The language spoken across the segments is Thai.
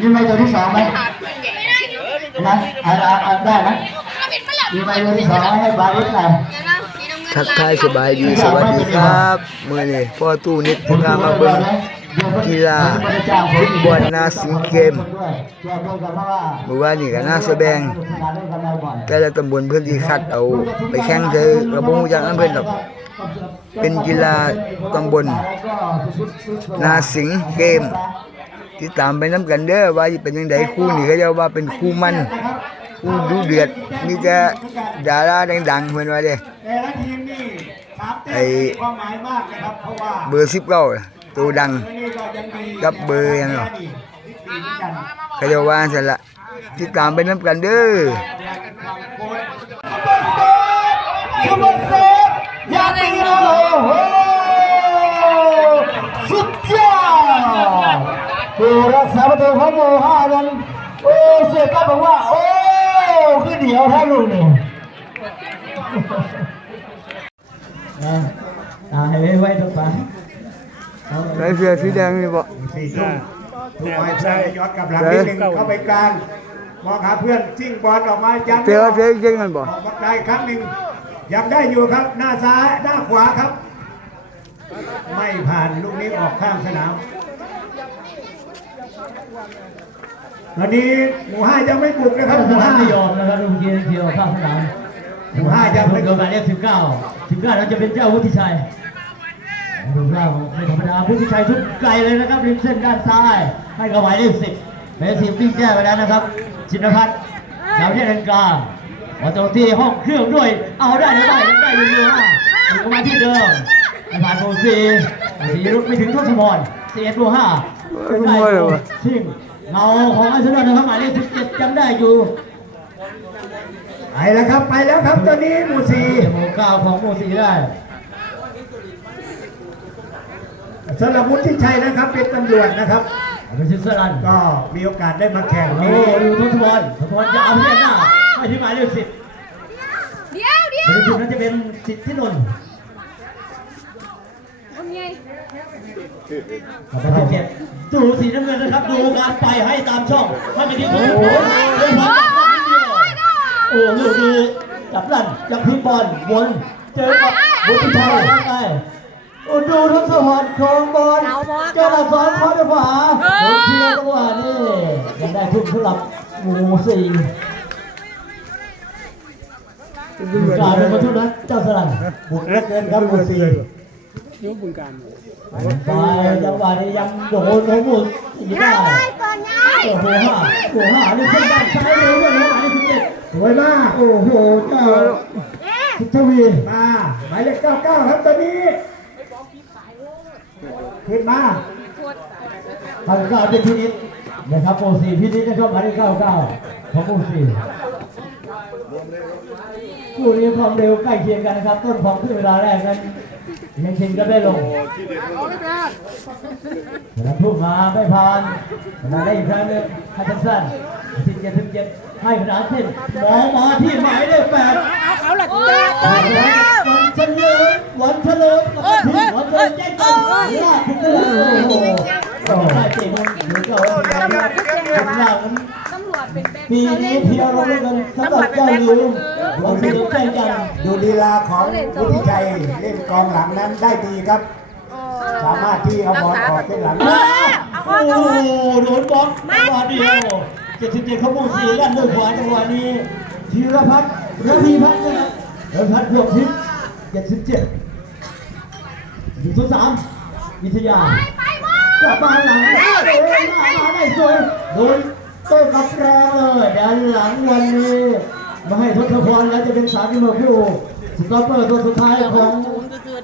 มีไม้ตัวที่สองไหมนะอ่าอ่าได้ไหมมีไม้ตัวที่สองให้บาริสหน่อยทักทายสบายดีสวัสดีครับเมื่อนี้พ่อตู้นิดพามาเบิ่งกีฬาฟุตบอลนาสิงเกมเมื่อวานนี้ก็น่าแสดงแต่ละตำบลเพื่อนที่คัดเอาไปแข่งเจอกระบงจากนั้นเพื่อนดอกเป็นกีฬาตำบลนาสิงเกม ติดตามไปน้ำกันเด้อว่าสิเป็นยังไงคู่นี้ก็จะว่าเป็นคู่มันคู่ดูเดือดมีแต่ดาราดังๆเพื่อนว่าเด้แต่ละทีมนี่สามแต้ไอ้มมีความหมายมากนะครับเพราะว่าเบอร์สิบเก้าตัวดังนี่ก็ยังมีกับเบอร์ยังเหรอที่ปีเหมือนกันเขาจะว่าสั่นละติดตามไปน้ำกันเด้อซุปเปอร์เซฟยาตีโอ้โหสุดยอด ผู้รักษาประตูของโมห้านั้นโอ้เสียก้าบอกว่า โอ้คือเดียวท่านลูกนี่นะตายไว้ไว้ทุกฝันไรเสื้อสีแดงนี่บอกสี่ทุ่มทุกไม้ใช้ย้อนกลับหลังนิดหนึ่งเข้าไปกลางมองหาเพื่อนจิ้งบอลออกมายันเจอเจอจริงกันบออกอกมาไกลครั้งหนึ่งยังได้อยู่ครับหน้าซ้ายหน้าขวาครับ ไม่ผ่านลูกนี้ออกข้างสนาม ตอนนี้หมู่ห้ายังไม่บุกนะครับหสมู่นามห้าไม่ยอมนะครับลูกยิงเดียวข้างสนามหมู่ห้ายังไม่เกินหมายเลขสิบเก้าสิบเก้าเราจะเป็นเจ้าวุฒิชัยดูเก้าไม่ธรรมดาวุฒิชัยทุกไกลเลยนะครับริมเส้นด้านซ้ายให้กับหมายเลขสิบหมายเลขสิบวิ่งแก้ไปแล้วนะครับชินพัฒน์ดาวเทียนกลางมาตรงที่ห้องเครื่องด้วย เอาได้หรือไม่ยังได้อยู่อยู่ฮะอยู่มาที่เดิมผ่านโมซีสีรุดไปถึงทศพรสี่ เอ็ดโมห้าชิงเงาของอาร์เซนอลนะครับหมายเลขสิบเจ็ดจำได้อยู่ไปแล้วครับไปแล้วครับตอนนี้หมู่สี่โมเก้าของโมซีได้สำหรับวุฒิชัยนะครับ เป็นตำรวจนะครับ เป็นชิสลันก็มีโอกาสได้มาแข่งโอ้นี้ดูทศพรทศพรจะเอาเพียนหน้าไปที่หมายเลขสิบเดี๋ยวเดี๋ยวหมายเลขสิบนั้นจะเป็นสิทธินนท์ เป็นไงขอบคุณเจ็ดดูสีน้ำเงินนะครับ ดูการไปให้ตามช่องให้ไปที่ผมโอ้โหเล่นบอลจับนิดเดียวโอ้ลูกดีจับลั่นจับพิงบอลวนเจอกับบุตรชัยไงโอ้ดูทศพรครองบอลเจ้าละสองข้อด้วยขวาโดนเชียร์จัวนี่ยังได้ทุ่มสำหรับหมู่สี่กายเป็นประตูนั้นเจ้าสลันบุกเลือเกินครับหมู่สี่ ไปจังหวะนี้ยังโดนของบุญอีกได้ก่อนไงโอ้โหห้าโอ้โหห้านี่ขึ้นด้านซ้ายเลยด้วยนะหมายเลขสิบเจ็ดสวยมากโอ้โหเจ้าสิทวีมาหมายเลขเก้าเก้าครับตอนนี้ขึ้นมาทางเก้าเป็นพินิจนะครับโปรสี่พินิจนะครับหมายเลขเก้าเก้าของโปรสี่คู่นี้ความเร็วใกล้เคียงกันนะครับ ต้นของขึ้นเวลาแรกนั้น ยังชิงก็ได้ลงแล้วพุ่งมาไม่ผ่านมาได้อีกครั้งหนึงให้สั้นๆสิบเจ็ดสิบเจ็ดให้ขนาดเส้นมองมาที่หมายเลขแปดเขาหลักเดินเดินแล้ววันเฉลิมวันเฉลิมกับทีมวันเฉลิมแจ้งกันลากขึ้นเลยโอ้โหก็ได้เก่งมันหรือก็ว่าเป็นการลากมันตำรวจเป็นแบบปีนี้เที่ยวเราเล่นกันสำหรับเจ้าหลิววันเฉลิมแจ้งกันดูลีลาของวุฒิชัยเล่นกองหลังนั้นได้ดีครับ สามารถที่เอาบอลออกเป็นหลังโอ้โหโดนบล็อกจังหวะเดียวเจ็ดสิบเจ็ดเขาบุกสี่ลั่นด้วยขวาจังหวะนี้ธีรพัฒน์ระพีพัฒน์นะครับระพีพัฒน์พวกทิพย์เจ็ดสิบเจ็ดอยู่ศูนย์สามวิทยาไปบอลกลับมาหลังโอ้โหหน้ามาได้สวยโดน โต้กลับแรงเลยด้านหลังวันนี้มาให้ทศพรแล้วจะเป็นสามที่มาคู่สต็อปเปอร์ตัวสุดท้ายของ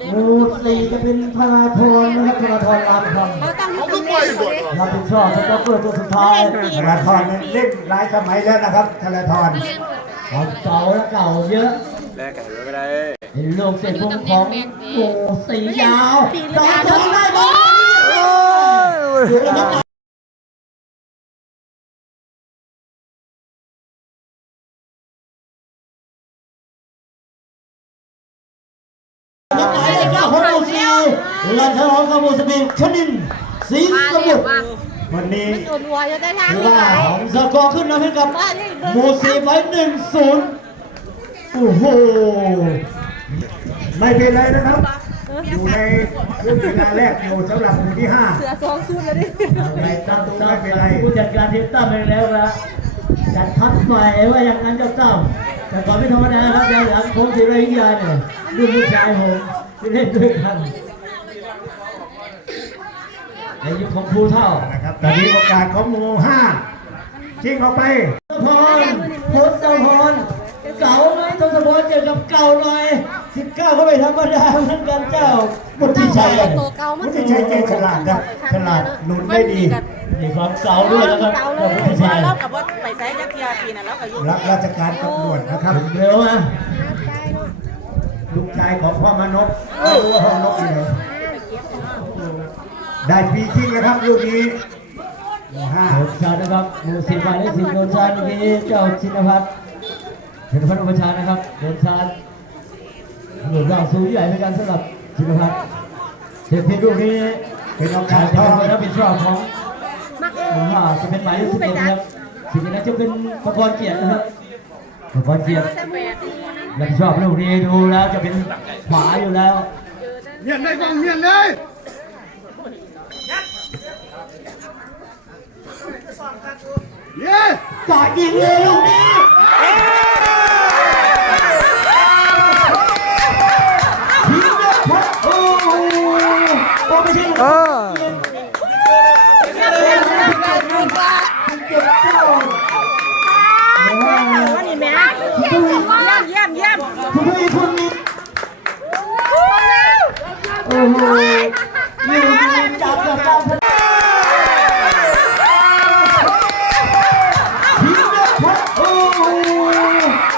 หมูสี่จะเป็นธนาธรนะครับธนาธรรามคำเขาตั้งเขาไปหมดเลยรับผิดชอบสต็อปเปอร์ตัวสุดท้ายธนาธรนั้นเล่นหลายสมัยแล้วนะครับธนาธรเอาเก่าและเก่าเยอะแลกไก่ไม่ได้เห็นลูกเสร็จปุ๊บของโอ้สียาวดอกทำได้บอล เลยเจ้าของโมซีลันทองกับโมสเปนชนินสีสมุทรวันนี้โดนวัวจะได้ทางถือนี้ว่าไหมของสกอร์ขึ้นนำให้กับว่านี่เบอร์หมูสีไฟหนึ่งศูนย์โอ้โหไม่เป็นไรนะครับ อยู่ในครึ่งเวลาแรกอยู่สำหรับหมู่ที่ห้าเสือสองชุดเลยดิในตั้งตั้งผู้จัดการทีมตั้มไปแล้วนะจัดทัพใหม่ว่าอย่างนั้นเจ้าตั้มแต่ก่อนไม่ธรรมดาครับในหลังผมศิริยาเนี่ยดูผู้ชายผมที่เล่นด้วยกัน ในยุคของครูเท่านะครับตอนนี้โอกาสของหมู่ห้าชิงออกไปพรพลสพรเก่าไหมทศพรเจอกับเก่าหน่อยสิบเก้าก็ไม่ธรรมดาเหมือนกันเจ้าบุตรที่ชัยตัวเก่ามันวุฒิชัยเจฉลาดนะฉลาดหนุนได้ดีมีความเก่าด้วยนะครับเก่าเลบุยตรที่ชัยเรากับว่าไปใช้ยักษ์ยาปีน่ะแล้วก็อยู่รับราชการตำรวจนะครับเร็วอะลูกชายของพ่อมานพไม่รู้ว่าพ่อมานพอยู่ไหน ได้ปีจริงนะครับลูกนี้หมู่ห้าโดนชานะครับหมู่สิบหมายเลขสิบโดนชาเมื่อกี้เจ้าชินพัฒน์ชินพัฒน์อุปชานะครับโดนชาหนุนร่างสูงใหญ่ในการสำหรับชินพัฒน์เสียเพียงลูกนี้เป็นโอกาการสจะทอเป็นงคนรับผิดชอบของหมู่ห้าจะเป็นหมายเลขสิบเอ็ดนะครับสิบเอ็ดนั้นจะเป็นประกรณ์เกียรตินะครับประกรณ์เกียรติรับผิดชอบลูกนี้ดูแล้วจะเป็นขวาอยู่แล้วเมียนเลยกองเมียนเลย เย้ จ่ายยิงเลยลูกนี้ทิ้งเลยครับโอ้โหโอ้ไม่ใช่ลูก เออ เจ็บเจ้าโอ้โห ว่านี่แม่เยี่ยมเยี่ยมเยี่ยม คุณพี่คุณนี่โอ้โหนี่จับจับจับทิ้งเลยครับโอ้โห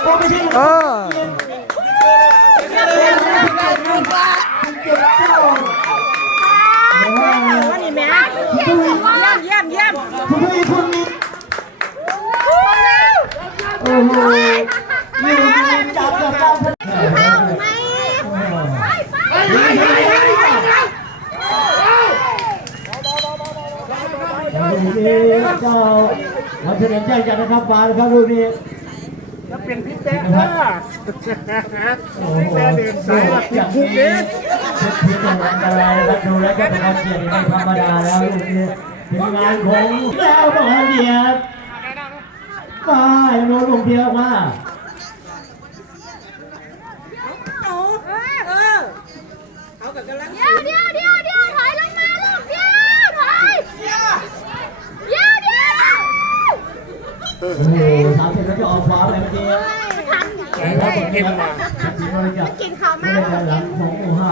โอ้ไม่ใช่ลูก เออ เจ็บเจ้าโอ้โห ว่านี่แม่เยี่ยมเยี่ยมเยี่ยม คุณพี่คุณนี่ โอ้โหนี่จับจับจับเข้าไหมลูกนี้เจ้าวันเฉลิมแจ้งจันนะครับมาแล้วครับลูกนี้จะเป็นพิเศษนะพิเศษเดินสายหลักติดคุกเด้เช็ดพิษจังอะไรนะครับดูแล้วก็เป็นความเกียรติไม่ธรรมดาแล้วลูกนี้ถึงงานของแล้วบอลเดียบไป โดนลงเดียวมาเอาเกับกำลังเดี๋ยวเดี๋ยวเดี๋ยวเดี๋ยวถอยลงมาลูกเดี๋ยวถอยเดี๋ยวเดี๋ยวเดี๋ยวโอ้โหสามสิบแล้วจะออกขวาไปเมื่อกี้ทันแล้วก็กินมากินข้ามากหลังของหมู่ห้า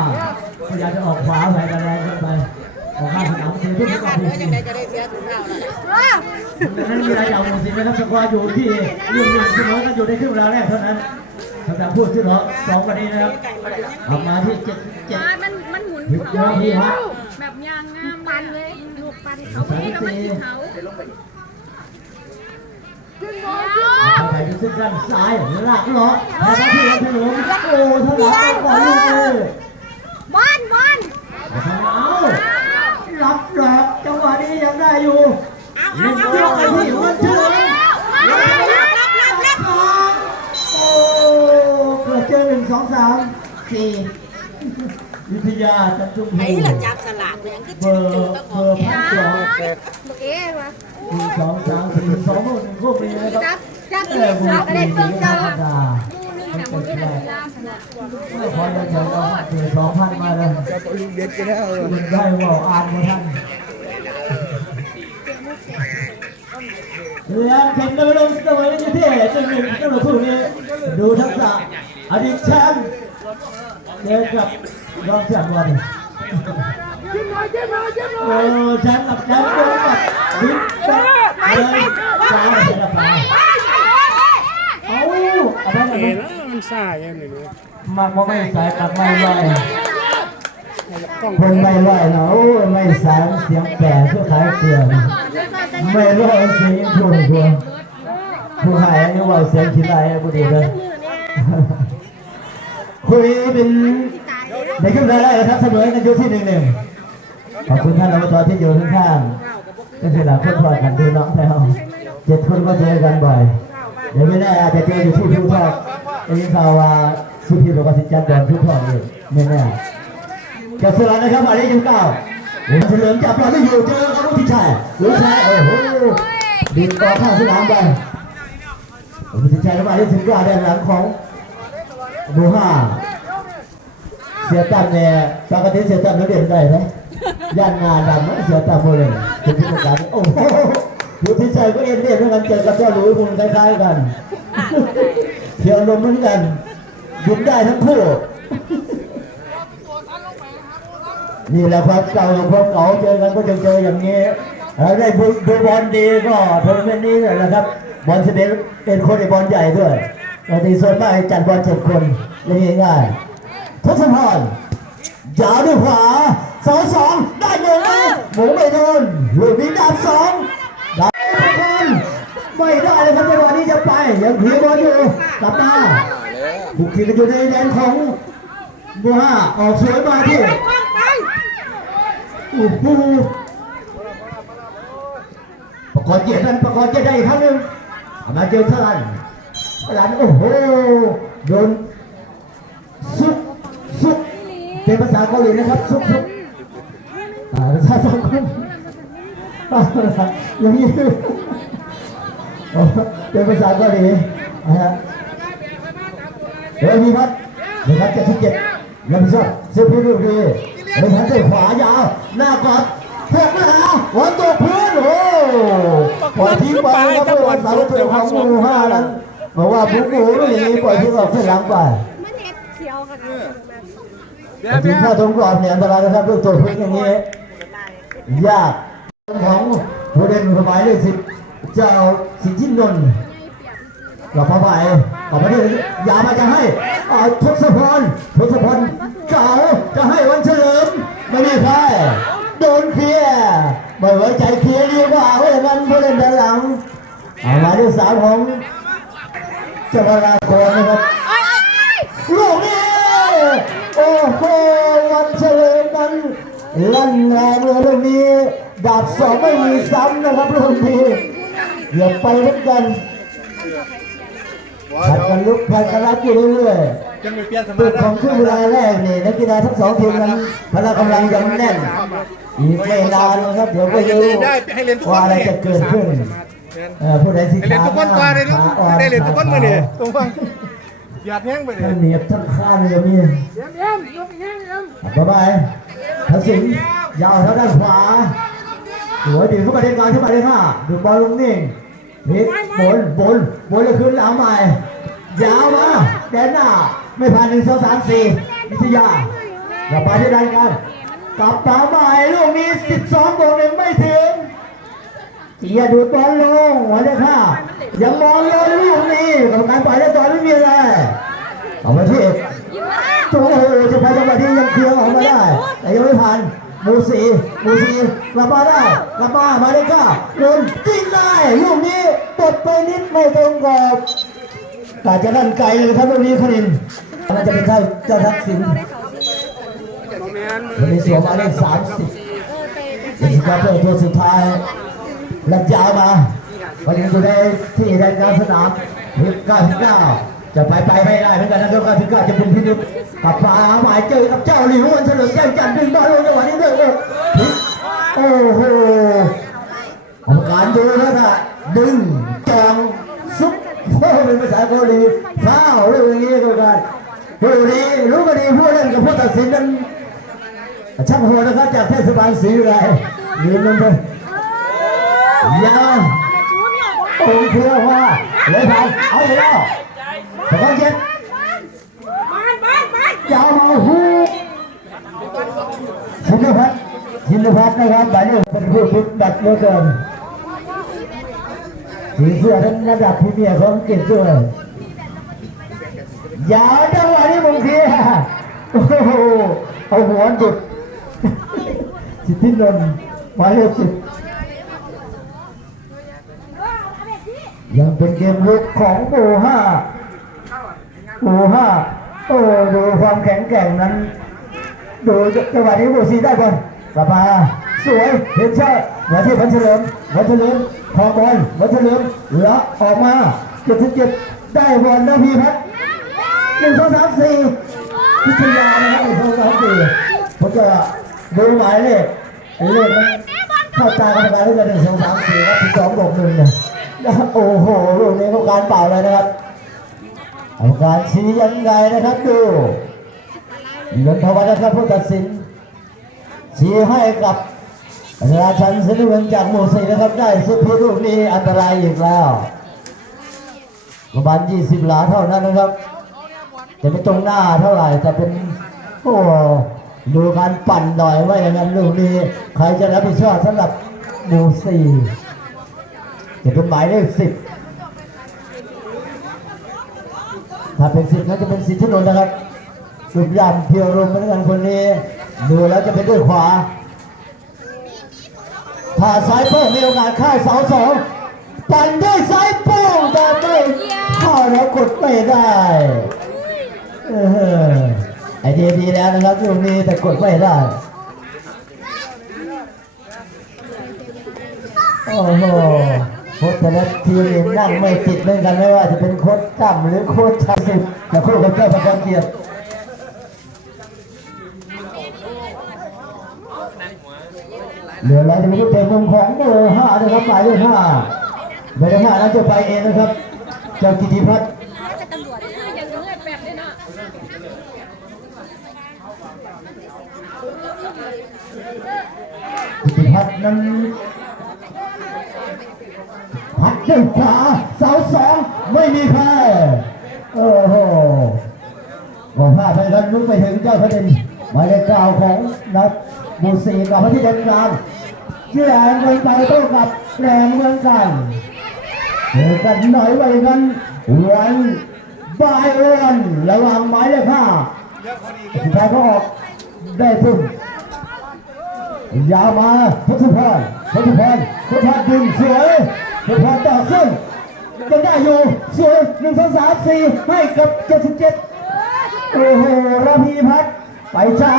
พยายามจะออกขวาไปกันแรงขึ้นไป ออกข้างสนามเสียทุกเนี่ยคค่ะนเดี๋ยวจังไดจะได้เสียถุงเท้าแล้วดังนั้นมีอะไรอย่างหมดสินะครับสกอร์อยู่ที่เรื่องหนึ่งเสมอกันอยู่ในครึ่งเวลาแรกเท่านั้นสำหรับผู้ที่เหลือสองวันนี้นะครับออกมาที่เจ็ดเจ็ดมันมันหมุนถึงเวทีฮะแบบยางงามปันเลยลูกปันเขาไม่แล้วมันสิเขาขึ้นบอลไปที่ซึ่งด้านซ้ายลากล้อแล้วมาที่รัชนมโอ้เท่าไหร่บอลลูกเลยบอลบอล เอารับหลอกจังหวะนี้ยังได้อยู่เอาเอาเล่นเอาเที่ยวเอาไปที่หัวเชือรับรับรับโอ้เกิดเจอหนึ่งสองสามสี่วิทยาจันทุมไอ้ละจับสลากยังก็เบจุอดร์จุดต้องเบออกร์พันสองเอ๊ะวะหนึ่งสองสามสี่สองหนึ่งพวกนี้นะครับจับจับเออบุญอะไรดีเพิ่งธรเจ้ารม ดาหนึ่งมันเป็นอไรล่าสนะไม่พอจะเจอเราเจอสองพันมาเลยจะปเด็ดกันแล้วได้บอกอ่านมาท่านเรื่องเข็มดำรงสมัยนี้ที่จึงหนึ่งเจ้าหน้าผู้นี้ดูทักษะอดีตแชมป์เจอกับรองแชมป์วันโอ้แชมป์กับแชมป์เจอกับบิ๊กแป๊ะเลยจแล้วไปเอาเอาไปเอ๋เลย มันซ่าอย่างนี้เลยมักว่าไม่สายกับไม่ไหวต้องคนไม่ไหวนะโอ้ยไม่สายเสียงแปรเพื่อขายเกลือนะไม่ไหวเสียงทุ่นทัวผู้หายนี่ว่าเสียงขี้ไรบุดีเลยคุยเป็นในครึ่งแรกนะครับเสมอกันอยู่ที่หนึ่งหนึ่งขอบคุณท่านอบตที่อยู่ข้างๆก็คือหลายคนพอกันดูน้องแล้วเจ็ดคนก็เจอกันบ่อยเดี๋ยวไม่แน่อาจจะเจออยู่ที่ผู้ทอด ได้ยินข่าวว่าสุพีบอกว่าสิจัดบอลผู้ทอดเลยไม่แน่จะสลัดนะครับหมายเลขยี่สิบเก้าผมเฉลิมจับบอลไม่อยู่เจอกับวุฒิชัยวุฒิชัยโอ้โหดินต่อข้างสนามไปวุฒิชัยหมายเลขสิบเก้าด้านหลังของบูห้าเสียตังค์เนี่ยปกติเสียตังค์เราเรียนได้ไหมย่านงานดำนะเสียตังค์หมดเลยเป็นผู้จัดการโอ้โหอยู่ที่ใจก็เอ็นเรียนเหมือนกันเจอกับเจ้าหลุยส์มุนคล้ายๆกัน เที่ยวลมเหมือนกันบินได้ทั้งคู่นี่แหละความเก่ากับความเก่าเจอกันก็จะเจออย่างนี้ได้ดูบอลดีก็ทัวร์นาเมนต์นี้แหละครับบอลสิบเอ็ดเป็นคนในบอลใหญ่ด้วยแต่ในส่วนมากจัดบอลเจ็ดคนเล่นง่ายๆทศพรยาวด้วยขวาสองสองได้หนึ่งไหมหมูไม่โดนลูกนี้ดับสองดับสอง ไม่ได้เลยครับจังหวะนี้จะไปยังผีบอลอยู่กลับมาบุกทีกันอยู่ในแดนของบัวห้าออกสวยมาที่ไปกล้องไปโอ้โหประกอบเกียรตินั้นประกอบเกียรติได้อีกครั้งหนึ่งเอามาเจอสลันสลันโอ้โหโดนซุกซุกเป็นภาษาเกาหลีนะครับซุกซุกอ่าภาษาสากลอ่าอย่างนี้โอ้ เป็นภาษาเกาหลีนะฮะเฮ้ยมีพัดนะครับเจ็ดสิบเจ็ดยังไม่ชอบเสื้อผ้าดูดีเลยพัดด้วยขวายาวหน้ากอดเพื่อนมาหาหัวตัวพื้นโอ้ปล่อยทิ้งไปนะครับตัวสาวเปลือกของงูห้านั้นบอกว่าผู้กูไม่อย่างนี้ปล่อยทิ้งออกเส้นหลังไปมันเห็ดเขียวกันทีมชาติตรงกรอบเนี่ยอันตรายนะครับลูกตัวพื้นอย่างนี้ยากของผู้เล่นสมัยเลขสิบ เจ้าสิทธินนท์กลับมาใหม่กลับมาที่ยามาจะให้อ่าทศพรทศพรเก่าจะให้วันเฉลิมไม่มีใครโดนเคลียร์ไม่ไว้ใจเคลียร์ดีกว่าเว้ยมันผู้เล่นด้านหลังเอามายเลขสามของเจ้าพระราโคนนะครับลูกนี้โอ้โหวันเฉลิมนั้นลั่นแรงเลยลูกนี้ดาบสองไม่มีซ้ำนะครับลูกนี้ อย่าไปเหมือนกันผัดกันลุกผัดกันรับอยู่เรื่อยจะมีเปลี่ยนสๆมาตัวธิของครึ่งเวลาแรกนี่นักกีฬาทั้งสองทีมนั้นพละกำลังยังแน่น อีกไม่นานนะครับเดี๋ยวก็รู้ได้ให้เรียนทุกคว่านอะไรจะเกิดขึ้นเอ่อผู้ใดสิให้เรียนทุกคนกว่าได้ทุกได้เรียนทุกคนมาเนี่ยตรงฟังหยาดแห้งไปเลยทั้งเหนียบทั้งข้านเลยมีเยี่ยมเยี่ยมยกเยี่ยมเยี่ยมบ๊ายบายทักษิณยาวเท่าด้านขวา หัวดีเข้ามาในกลางที่หมาเลขห้าดูบอลลงนิ่งพลิกบนบนบนเลยขึ้นหลังใหม่ยาวมาแดนหน้าไม่ผ่านหนึ่งสองสามสี่วิทยากลับมาที่ใดกันกลับมาใหม่ลูกนี้สิบสองบวกหนึ่งไม่ถึงเสียดูบอลลงหัวเลขห้ายังมองเลยลูกนี้กรรมการปล่อยได้ต่อไม่มีอะไรเอามาที่โอ้โหจะพาจังหวะที่ยังเคลียร์ออกมาได้แต่ยังไม่ผ่าน มูสีมูสีกลับมาได้กลับมามาได้ก้าโดนยิงได้ลูกนี้ตดไปนิดไม่ตรงกรอบกาจะลั่นไกลเลยครับลูกนี้คณินมันจะเป็นเจ้าเจ้าทักษิณวันนี้สวมหมาเลขสามสิบเป็นสกอร์เปอร์ตัวสุดท้ายลัดยาวมาวันนี้อยู่ในที่แดนกลางสนามทีเก้าสิบเก้า จะไปไปไม่ได้เหมือนกันนะครับเก้าสิบเก้าจะเป็นพินิจกลับมาหมายเจอกับเจ้าหลิววันเฉลิมแจ้งจันทร์ดึงบอลลงจังหวะนี้ด้วยโอ้โหกรรมการดูแล้วนะดึงจองซุปโอ้เป็นภาษาเกาหลีฟ้าวเรื่องอย่างนี้กรรมการดูดีรู้ก็ดีผู้เล่นกับผู้ตัดสินนั้นช่างโหดนะครับจากเทศบาลศรีวิไลยืนลงไปยาวองค์เพื่อว่าเลยผ่านเอาไปแล้ว สกอร์เจ็บ้านบ้านบ้านยาวมาหูชินพัฒน์ชินพัฒน์นะครับหมายเลขเป็นผู้ฝึกดัดเลือเกินสีเสื้อทั้งระดับพรีเมียร์ของอังกฤษด้วยยาจังหวะนี้มึงเพียโอ้โหเอาหัวดุดสิทธินนท์หมายเลขสิบยังเป็นเกมลุกของโบห้า โบห้าโอ้ดูความแข็งแกร่งนั้น ดูจังหวะนี้โบซีได้บอลกลับมาสวยเห็นชามาที่วัชเฉลิมวัชเฉลิมทองบอลวัชเฉลิมละออกมาเจ็ดสิบเจ็ดได้บอลนะพี่พัฒน์หนึ่งสองสามสี่พิทยานะครับหนึ่งสองสามสี่ผมจะดูหมายเลขไอ้เลขนั้นเข้าตากรรมการด้วยกันหนึ่งสองสามสี่ครับสิบสองบวกหนึ่งเนี่ยโอ้โหลูกนี้เขาการเปล่าเลยนะครับ กรรมการชี้ยังไงนะครับดูเงินทวัฒน์นะครับผู้ตัดสิน ชี้ให้กับราชันสินเงินจากหมู่สี่นะครับได้สุดที่ลูกนี้อันตรายอีกแล้วประมาณ20หลาเท่านั้นนะครับจะไม่ตรงหน้าเท่าไหร่แต่เป็นโอ้ดูการปั่นหน่อยว่าอย่างนั้นลูกนี้ใครจะรับผิดชอบสำหรับหมู่สี่จะเป็นหมายเลขสิบ ถ้าเป็นสิบนั้นจะเป็นสิทธินนท์นะครับสุดยามเพียวรมเหมือนกันคนนี้ ดูแล้วจะเป็นด้วยขวา ถ้าซ้ายโป้งมีโอกาสเข้าเสาสองปั่นด้วยซ้ายโป้งแต่ไม่เข้าแล้วกดไม่ได้ไอเดียดีแล้วนะครับลูกนี้แต่กดไม่ได้โอ้โห โค้ชแต่ละทีมนี่นั่งไม่ติดเหมือนกันไม่ว่าจะเป็นโค้ชตั้มหรือโค้ชชาสิบแต่คู่กับเจ้าประกันเกียรติเหลือแล้วจะมีลูกเตะมุมของเบอร์ห้านะครับหมายเลขห้าเบอร์ห้านั้นจะไปเองนะครับ เจ้ากิติพัฒน์กิติพัฒน์นั้น ดด้วยขวาเสาสองไม่มีใครโอ้โหบอกพลาดไปกันลุกไปถึงเจ้าพระเดนหมายเลขเก้าของนักบูสีกับพระที่เดินกลางเชื่อแรงเงินไปโต้กับแรงเมือนกันเจอกันหน่อยไปกันวันบายวันระหว่างหมายเลขห้าสุดท้ายก็ออกได้พุ่งยาวมาพุทธพรพุทธพรพุทธพรดึงสวย พุทธพต่อขึ้นยังได้อยู่สวยหนึ่งสองสามสี่ให้กับเจ็ดสิบเจ็ดโอ้โหระพีพัฒน์ไปจ้า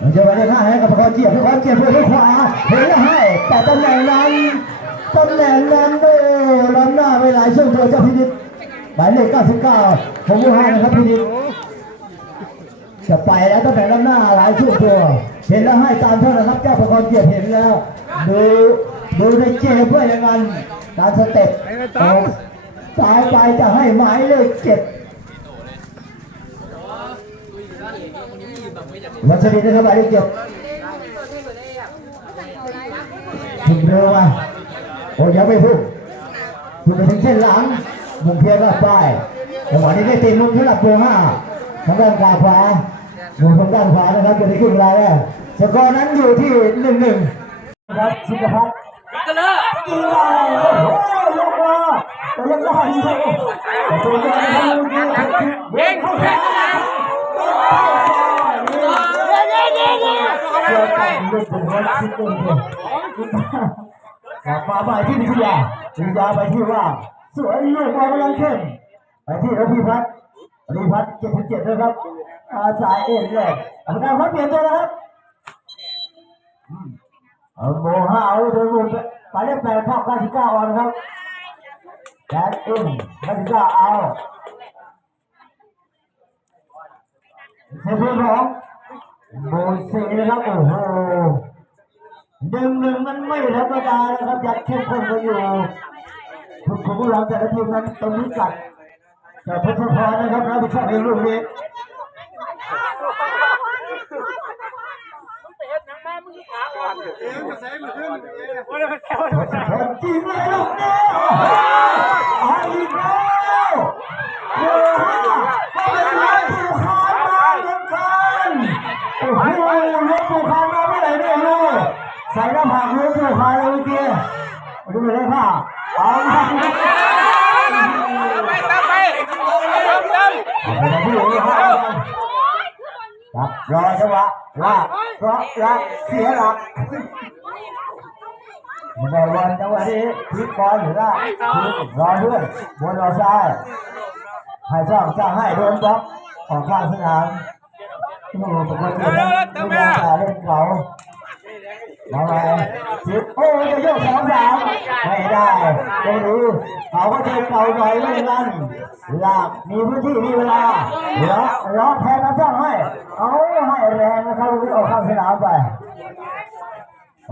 มันจะไปได้หน้าให้กับพกเจียบพกเจียบเพื่อขวาเห็นแล้วให้แต่ตำแหน่งนั้นตำแหน่งนั้นโอ้ล้ำหน้าไปหลายช่วงตัวเจ้าพินิจหมายเลข99ผมผู้ให้นะครับพินิจจะไปแล้วตำแหน่งล้ำหน้าหลายช่วงตัว เห็นแล้วให้ตามเท่านั้นครับเจ้าพกเจียบเห็นแล้ว ดูดูในเกมเพื่ออย่างนั้นการสเต็ปออกสายไปจะให้หมายเลขเจ็ดวัชรินทร์นะครับหมายเลขเจ็ดถึงเร็วมาโอ้ยังไม่พุ่งพุ่งไปถึงเส้นหลังมุมเพียงก็ป้ายจังหวะนี้ได้ตีมุมสำหรับโบห้าทางด้านขวามุมทางด้านขวานะครับจะได้ขึ้นเวลาแล้วสกอร์นั้นอยู่ที่หนึ่งหนึ่ง ครับสุขภัทรกันเลยยิงได้โอ้โหยกมาแต่ยังได้อยู่แต่ตัวยังไม่ได้ยิงเข้าไปกลับมาไปที่พิทยาพิทยาไปที่ว่า สวยลูกบอลกำลังเข้มไปที่ระพีพัฒน์ระพีพัฒน์เจ็ดสิบเจ็ดนะครับอาสายเอ็นเลยกรรมการเขาเปลี่ยนตัวนะครับ เอาโมห้าเอาโดยรวมไปเล่นแปดเข้าเก้าสิบเก้าออนครับแดนอินเก้าสิบเก้าเอาเซฟเพื่อนร้องโมเสนะครับโอ้โหหนึ่งหนึ่งมันไม่ธรรมดานะครับยัดเข้มข้นกันอยู่ทุกคนของเราแต่ละทีมนั้นตรงนี้กัดแต่ทศพรนะครับรับผิดชอบในลูกนี้ ทศพรจริงเลยลูกนี้เอาอีกแล้วโอ้โหก็เป็นไรผู้ขามาเหมือนกันโอ้โหรถผู้ขามาไม่ไหนไม่รู้ใส่หน้าผากรู้ผู้ขาเลยเมื่อกี้ดูเลยค่ะเอามาไปตามไปตามที่อยู่ที่ห้าค รับรอจังหวะลากเพราะลากเสียหลักมันได้วันจังหวะนี้พลิกบอลหรือได้รอเพื่อนบนรอซ้ายให้ช่องจ้างให้โดนบล็อกออกข้างสนามโอ้โหปกตินะไม่ยอมจ่าเล่นเขา แล้วไงสิบโอ้จะโยกสองสามไม่ได้ตรงนี้เขาก็จะเก่าหน่อยไม่งั้นลากมีพื้นที่มีเวลาเหลือรอแทนนะเจ้าให้เอาให้แรงนะครับลูกนี้ออกข้างสนามไป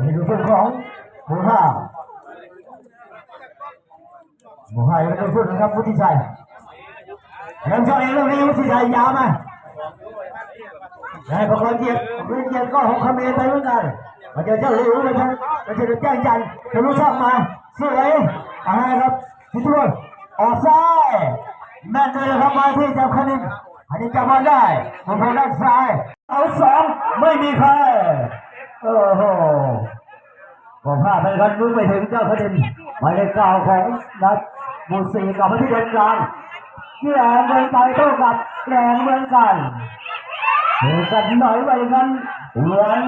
นนี้ดูเพื่อนของหมูห้าหมูห้ายังไม่ได้พูดนะครับพุทธิชัยเริ่มชอบเองเรื่องนี้พุทธิชัยยาวไหม นายประกอบเกียรติเรียนเกียรติก็หกคำเมนไปเหมือนกันมาเจอเจ้าหลิวมาเจอมาเจอแจ้งจันทร์ทะลุช่องมาสวยอ่าครับทิศบุญออกซ้ายแม่นเลยครับมาที่จับคณินอันนี้จับบอลได้มุมทางด้านซ้ายเอาสองไม่มีใครโอ้โหก็พลาดไปกันนึกไปถึงเจ้าคณินหมายเลขเก้าของนัดบูสีกับมาที่เดินกลางที่แรงเดินไปโต้กับแรงเมือนกัน เจอกันหน่อยไปกันวัน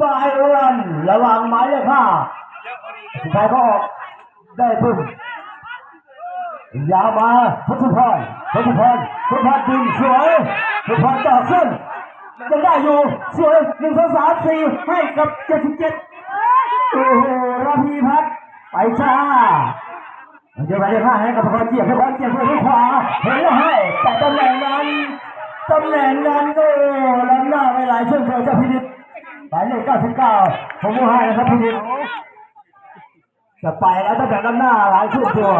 บายวันระหว่างไม้และผ้าสุดท้ายก็ออกได้พึ่งยาวมาพุทธพรพุทธพรพุทธพรดึงสวยพุทธพรต่อขึ้นยังได้อยู่สวยหนึ่งสองสามสี่ให้กับเจ็ดสิบเจ็ดโอ้โหระพีพัฒน์ไปช้าจะไปได้ผ้าให้กับพอเจียบพอเจียบเพื่อขวาเห็นแล้วให้แต่ตำแหน่งนั้น ตำแหน่งนั้นโอ้ล้ำหน้าไปหลายช่นเคยเจ้าพินิจหมายเลข99ผมให้นะครับพินิจจะไปแล้วตั้งแต่ล้ำหน้าหลายช่วงตัว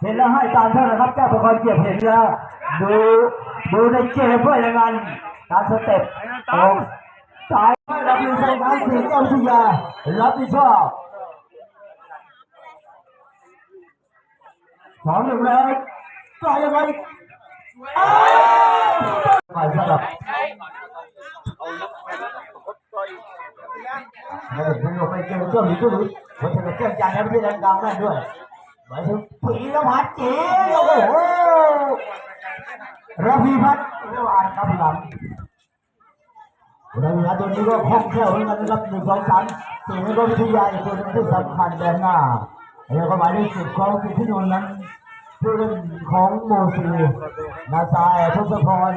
เห็นแล้วให้ตามเท่านะครับ เจ้าประกรเจียบเห็นแล้ว ดูดูในเกมเพื่อยังไงตามสเต็ปตรงสายให้รับผิดชอบการสี่เจ้าพิยารับผิดชอบสองหนึ่งเลยก็ยังไง ไปสลับเฮ้ยคุณลงไปเจอเจ้าหญิงตัวนี้เพราะฉะนั้นเจ้าจานแล้วไม่ได้แรงดังนั่นด้วยหมายถึงผีละพัดเจ๋โอ้โหระพีพัฒน์เรียกว่าอ่านคำหลังเระพีพัฒน์ตัวนี้ก็คล่องแคล่วเหมือนกันนะครับหนึ่งสองสามสี่นี่ก็วิทยาอีกตัวนึงที่สำคัญแดนหน้าแล้วก็หมายเลขสิบของสิทธินนท์นั้น ผู้เล่นของโมซีนาซายทศพร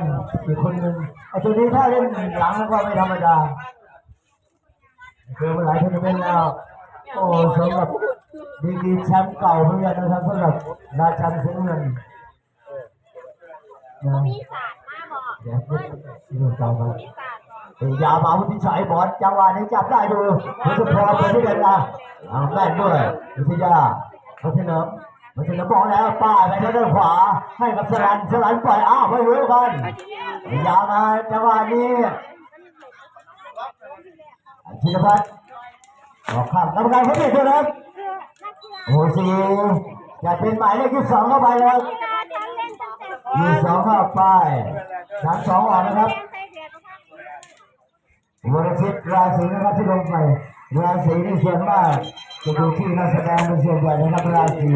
อีกคนหนึ่งไอ้ตัวนี้ถ้าเล่นหลังก็ไม่ธรรมดาเจอมาหลายทัวร์นาเมนต์แล้ว โอ้สำหรับดีกรีแชมป์เก่าเหมือนนะครับสำหรับราชันเสียงเงินนะมีศาสตร์มากบอกเดี๋ยวจับมามีศาสตร์อกเอ้ยามาวุฒิชัยบอลจังหวะนี้จับได้ดูทศพรไปที่เดินมาเอาแม่นด้วยวิทยาพัฒน มพัฒนมบอกแล้วป้ายไปทางด้านขวา ให้กับสลันสลันปล่อยอ้าวไม่รู้กันยาวมาจังหวะนี้ชินพัฒน์ออกข้างกรรมการเขาเด็ดด้วยนะโอ้สีจะเป็นหมายเลขที่สองเข้าไปแล้วยี่สองเข้าไปสามสองออกนะครับใส่เดียดนะคะวรชิตราศีนะครับที่ลงไปราศีนี่ส่วนมากจะดูที่นักแสดงเป็นส่วนใหญ่นะครับราศี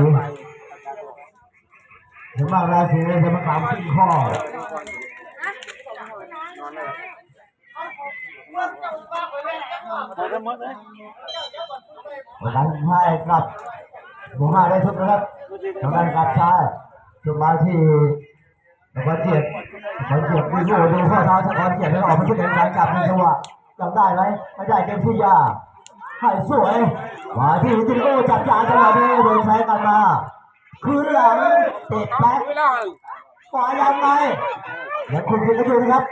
ส่วนมากราศีเนี่ยจะมาถามขึ้นข้อวันนั้นให้กับหมู่ห้าได้ทุกนะครับทางด้านกับซ้ายจุดมาที่ตะวันเจียดตะวันเจียดดูดูดูข้อเท้าตะวันเจียดแล้วออกมาชุดเด่นการจับในจังหวะจำได้ไหมไม่ได้เกมที่ยาให้สวยมาที่จิโอจับยาจังหวะนี้โดนใช้กันมา คืนหลังติดแบ็คขวายังไงยังคุณคุณก็ดูนะครับ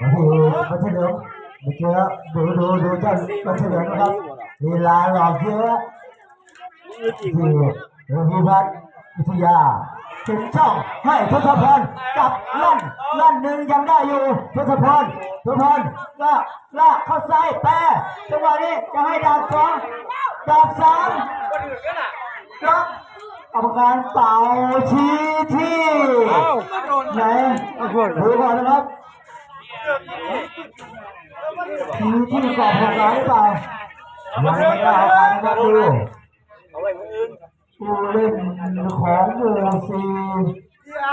มาที่มาที่เดิมมาเจอดูดูดูเจ้ามาที่เดิมนะครับลีลาหลอกเยอะที่โรงพยาบาลวิทยาถึงช่องให้ทศพรกับลั่นลั่นหนึ่งยังได้อยู่ทศพรทศพรลากลากเข้าซ้ายแปรจังหวะนี้จะให้ดาบสองดาบสามครับ กรรมการเป่าชี้ที่ไหนดูก่อนนะครับชี้ที่กรอบของเราหรือเปล่าไม่ได้เอาการนครับดูผู้เล่นของหมู่สี่มา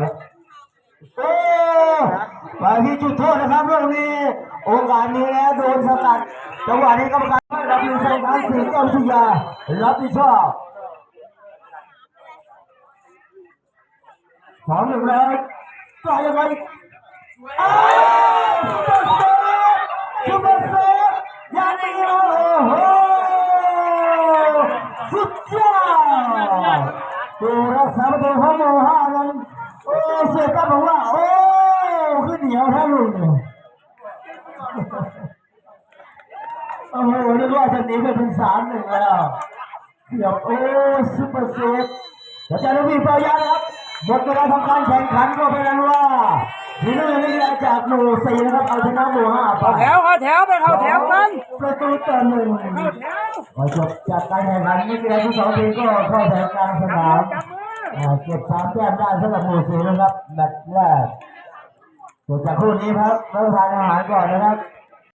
แล้วโอ้ ไปที่จุดโทษนะครับลูกนี้โอกาสนี้แล้วโดนสกัดจังหวะนี้กรรมการรับผิดชอบการสี่เจ้าวิทยารับผิดชอบสองหนึ่งแลยต่อยังไงอ้าวซุปเปอร์เซฟซุปเปอร์เซฟยังมีโอ้โหสุดยอดตัวรักษาประตูของโมฮานั้นโอ้เสียก็บอกว่า โอ้ขึ้นเหนียวแท้ลูกเนี่ยโอ้โหนึกว่าจะหนีไปเป็นสามหนึ่งแล้วเกือบโอ้ซุปเปอร์เซฟอาจารย์ระวีเปล่ายานะครับหมดเวลาทำการแข่งขันก็เป็นนั้นว่าทีมนี้นี่จากหมู่สี่นะครับเอาชนะหมู่ห้าไปแถวเข้าแถวไปเข้าแถวกันประตูต่อหนึ่งเข้าแถวพอจบจากการแข่งขันนี่กีฬาที่สองทีมก็เข้าแถวกลางสนามจับมื อ่าเก็บสามแต้มได้สำหรับหมู่สี่นะครับแมตช์แรกจบจากคู่นี้ครับรับประทานอาหารก่อนนะครับ